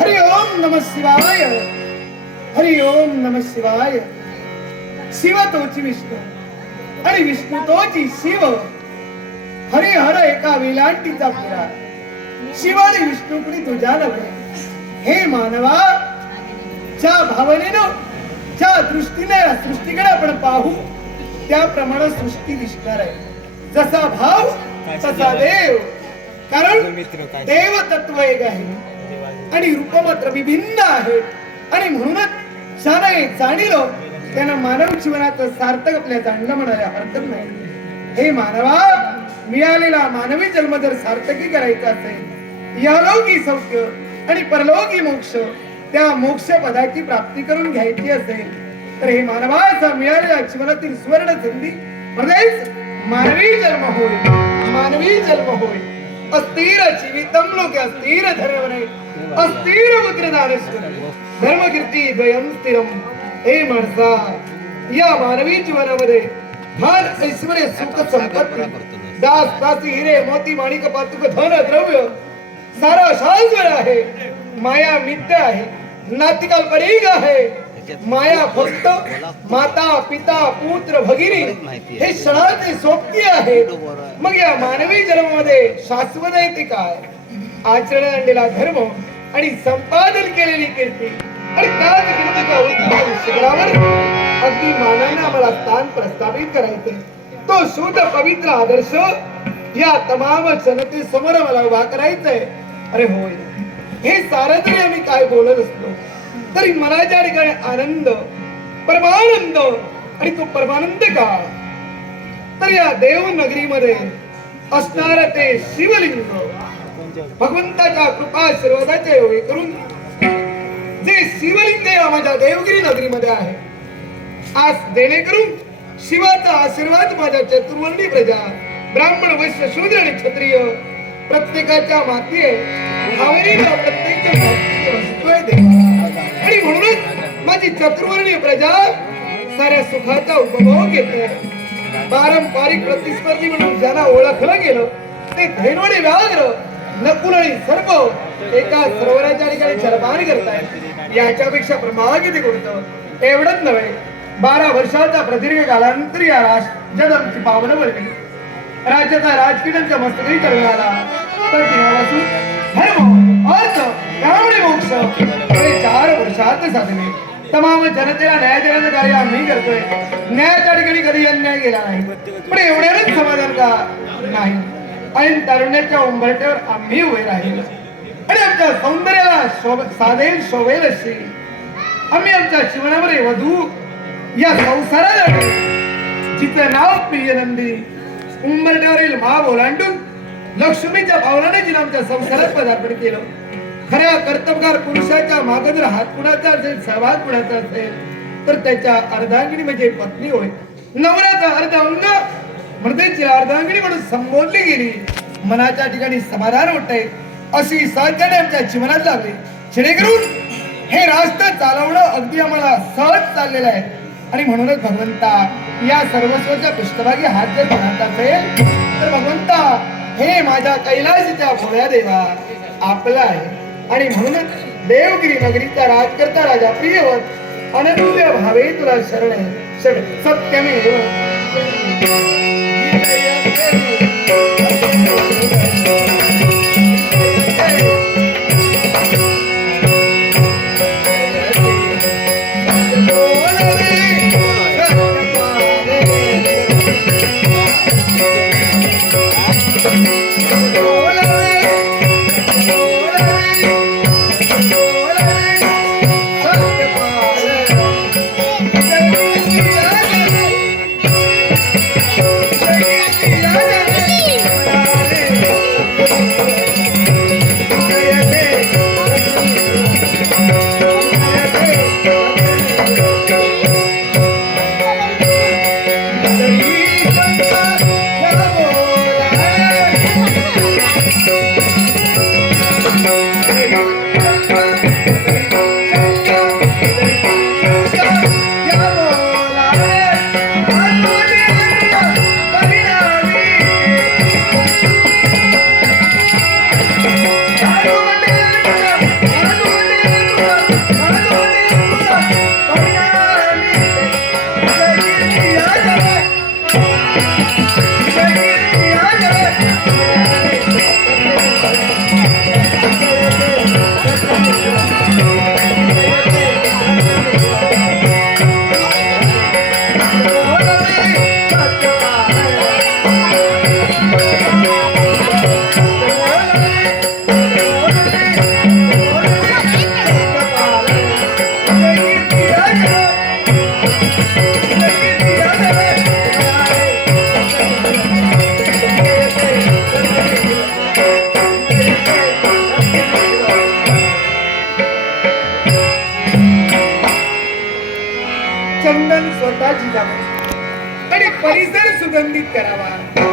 हरि ओम नम शिवाय। हरि ओम नम शिवाय। शिव तोची विष्णू। आणि विष्णू तोची शिव। हरी हर एका विलांटीचा फिरा शिव आणि विष्णूकडे तुझ्या नव्हे। हे मानवा ज्या भावनेनं ज्या दृष्टीने सृष्टीकडे आपण पाहू त्याप्रमाणे सृष्टी दिसणार आहे. जसा भाव तसा देव. कारण देव तत्व एक आहे. आणि रूप मात्र विभिन्न आहे आणि म्हणूनच शाने जाणीलो त्यांना मानव जीवनाचं सार्थक आपल्या जाणलं म्हणायला हरकत नाही. हे मानवा मिळालेला मानवी जन्म जर सार्थकी करायचा असेल यालोगी सौख्य आणि परलोकी मोक्ष त्या मोक्ष पदाची प्राप्ती करून घ्यायची असेल तर हे मानवाचा मिळालेल्या जीवनातील सुवर्ण संधी म्हणजेच मानवी जन्म होय. मानवी जन्म होय. अस्थिर जीवितम लोक अस्थिर धर्मने अस्थिर वक्रधारेश्वर धर्मकीर्ती द्वयम स्थिरम हे माणसा या मानवी जीवनामध्ये फार ऐश्वर सुख संपत्ती। दास दासी हिरे मोती माणिक पातुक धन द्रव्य सारा शाश्वर आहे। माया मिथ्य आहे। नातिकाल्पनिक आहे। माया फक्त माता पिता पुत्र भगिनी हे क्षणाचे सोबती आहे. मग या मानवी जन्मामध्ये शाश्वत आहे ते काय? आचरण आणलेला धर्म आणि संपादन केलेली कीर्ती आणि उद्धार शिखरावर अगदी मानाने आम्हाला स्थान प्रस्थापित करायचे तो शुद्ध पवित्र आदर्श या तमाम जनतेसमोर मला उभा करायचंय. अरे होय. हे सारं जरी आम्ही काय बोलत असलो तरी मनाच्या ठिकाणी आनंद परमानंद आणि तो परमानंद का तर या देव नगरीमध्ये असणार ते शिवलिंग भगवंताच्या कृपा आशीर्वादाचे हे करून जे शिवलिंग या माझ्या देवगिरी नगरीमध्ये आहे आज देणे करून शिवाचा आशीर्वाद माझ्या चतुर्वर्णी प्रजा ब्राह्मण वैश्य शूद्र आणि क्षत्रिय प्रत्येकाच्या माती आहे प्रत्येक देवा माझी चतुर्वर्णीय प्रजा साऱ्या सुखाचा उपभोग घेते. पारंपरिक प्रतिस्पर्धी म्हणून ज्यांना ओळखलं गेलं ते धैर्वणे व्याघ्र नकुल आणि सर्प एका सरोवराच्या ठिकाणी चरमान करतायत. याच्यापेक्षा प्रमाण किती कोणतं एवढंच नव्हे बारा वर्षाचा प्रदीर्घ कालांतर या राष्ट्र जगमची पावन बनली राज्याचा राजकिटांच्या मस्तकरी चढवणारा तर तेव्हापासून धर्म अर्थ त्यामुळे मोक्ष. हे चार वर्षात साधले. तमाम जनतेला न्याय देण्याचं कार्य आम्ही करतोय. न्यायाच्या ठिकाणी कधी अन्याय गेला नाही. पण एवढ्यानेच समाधान का? नाही. आणि तारुण्याच्या उंबरट्यावर आम्ही उभे राहिलो. आणि आमच्या सौंदर्याला शोभ साधेल शोभेल अशी. आम्ही आमच्या जीवनामध्ये वधू. या संसाराला जिचं नाव प्रियनंदी. उंबरट्यावरील मा ओलांडून लक्ष्मीच्या भावनाने जिने आमच्या संसारात पदार्पण केलं. खऱ्या कर्तबगार पुरुषाच्या माग जर हात कुणाचा असेल सहभाग कुणाचा असेल तर त्याच्या अर्धांगिनी म्हणजे पत्नी होय. नवऱ्याचा अर्ध अंग म्हणजे अर्धांगिणी अर्धांगिनी म्हणून संबोधली गेली. मनाच्या ठिकाणी समाधान होते अशी सहजने आमच्या जीवनात लागली. जेणेकरून हे राष्ट्र चालवणं अगदी आम्हाला सहज चाललेलं आहे. आणि म्हणूनच भगवंता या सर्वस्वच्या पृष्ठभागी हात जर असेल तर भगवंता हे माझ्या कैलासीच्या भोळ्या देवा आपला आहे. आणि म्हणूनच देवगिरी नगरीचा राजकर्ता राजा प्रियवत अनन्य भावे तुला शरण जावं. आणि परिसर सुगंधित करावा.